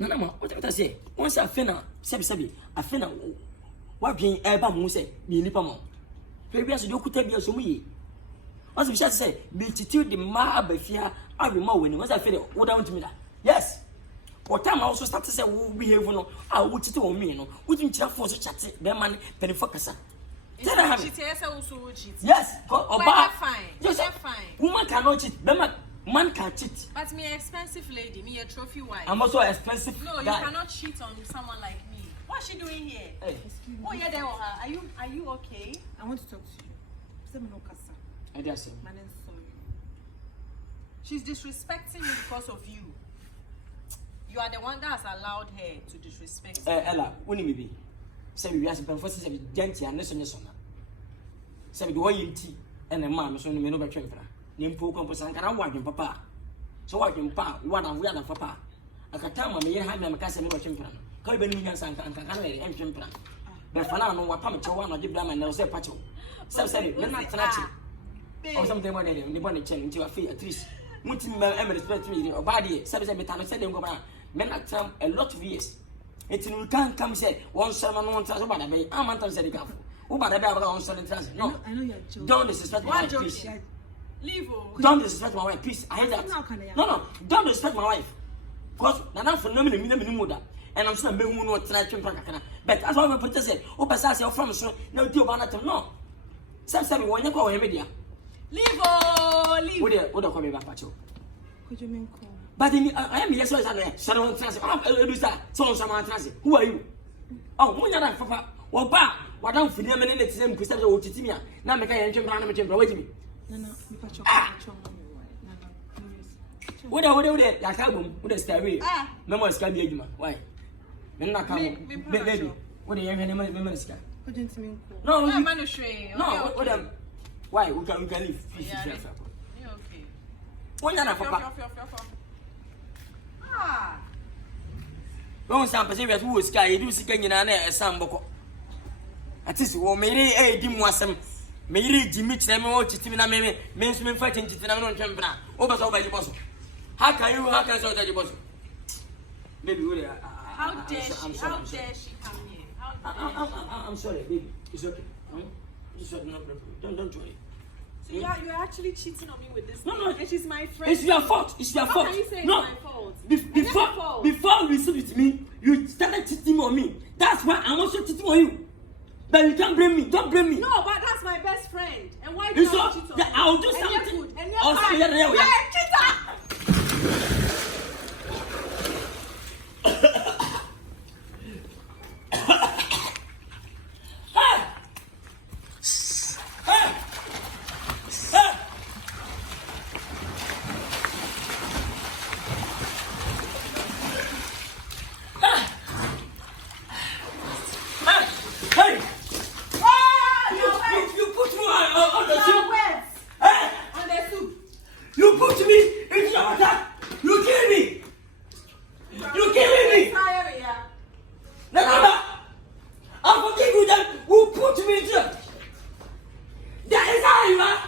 Nana ma, what I say? Once I fena, sebi, I fena. What being eba mu say, be nipa mo. Previous you could be a sumi. Once we shall say, be to the ma befia, I be more winning. Once I feel what down to me that. Yes. What time I also start to say, we behave no, I would to me, no, wouldn't you for such chat, the man, penny focus. Tell her, yes, fine. Just fine. Woman cannot cheat, man can cheat. But me expensive lady, me a trophy wife. I'm also expensive. No, you cannot cheat on someone like me. What's she doing here? Hey. Oh yeah, there are you okay? I want to talk to you. Say Nkansah. I dare say. My name's sorry. She's disrespecting me because of you. You are the one that has allowed her to disrespect me. Ella, when you be? Say we are supposed to say gentle and listen. Say the way you tea and the man so no better than Nimpo composan can I watch him, papa. So watch him, pa, what I'm weird, papa. I can tell my hand and my cousin never champion. Call me Nkansah and champion. But for now, no one to one or give them and they'll say patcho. So say, when I touch it, or something more than the bonnet chain into a fee at least. Mutin respect me or body, service every time I said them go around. Men at time a lot of years. It's in can't come say one sermon, one thousand, but I may, I'm not saying the who but I have on certain transit. No, I know you're joking. Don't disrespect my wife, please. Leave. Don't disrespect my wife, please. I hate that. No, don't disrespect my wife. Because now for no minute, and I'm saying, maybe no tonight, but as I put say, oh, but I say, from so no deal about it. No. Some when you call him media. Leave. What do call me back, Pacho? Could you mean call? But I am yes, I so transit. So someone transit. Who are you? Oh, when you're not papa. Well, pa, what don't feel them in the same Christian or Titimia. Now make a chamber wait me. No, What are they? Like album, what is that way? No more scan the agent. Why? Men not come, baby. What do you have any minutes? No, no, what am why? We can leave. Okay. When you're not papa. Ah. Don't sound perceived who is sky, you do see Kenyan and a samboko. At least, well, maybe a dim was some. Maybe Jimmy Chemo, Chitimina, means me fighting Chitinano Champion. Over the boss. How can you sort the boss? Maybe how dare she come here? I'm sorry, baby. It's okay. It's okay, no problem. Don't worry. So you're actually cheating on me with this. No. And she's my friend. It's your fault. It's your fault. How can you say no. It's my fault? Before you sleep with me, you started cheating on me. That's why I'm also cheating on you. But you can't blame me. Don't blame me. No, but that's my best friend. And why do you cheat on me? I'll do something. And you're cheater. You put me into your attack. You kill me. You killing me. No. I forgive you that who put me into it. That is how you are.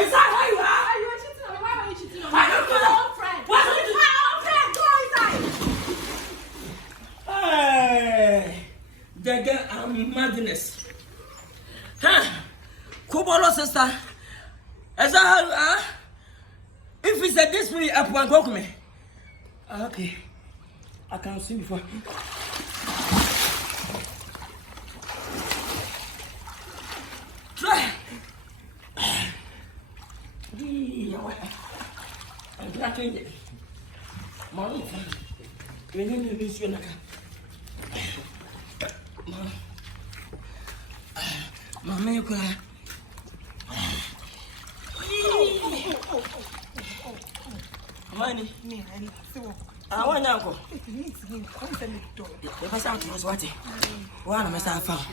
Is that how you are? Are you cheating on me? Why are you cheating on me? I don't do that. What's my own friend? Go inside. Hey, the girl, I'm madness. Huh? Kubolo sister. Is that how you are? If it's a this way, up one go me. Okay. I can't see before. Try. I'm cracking it. Mom, you need to be sure. Mama, you cry. Money, I want uncle. If I sound to us, what? One of my son found.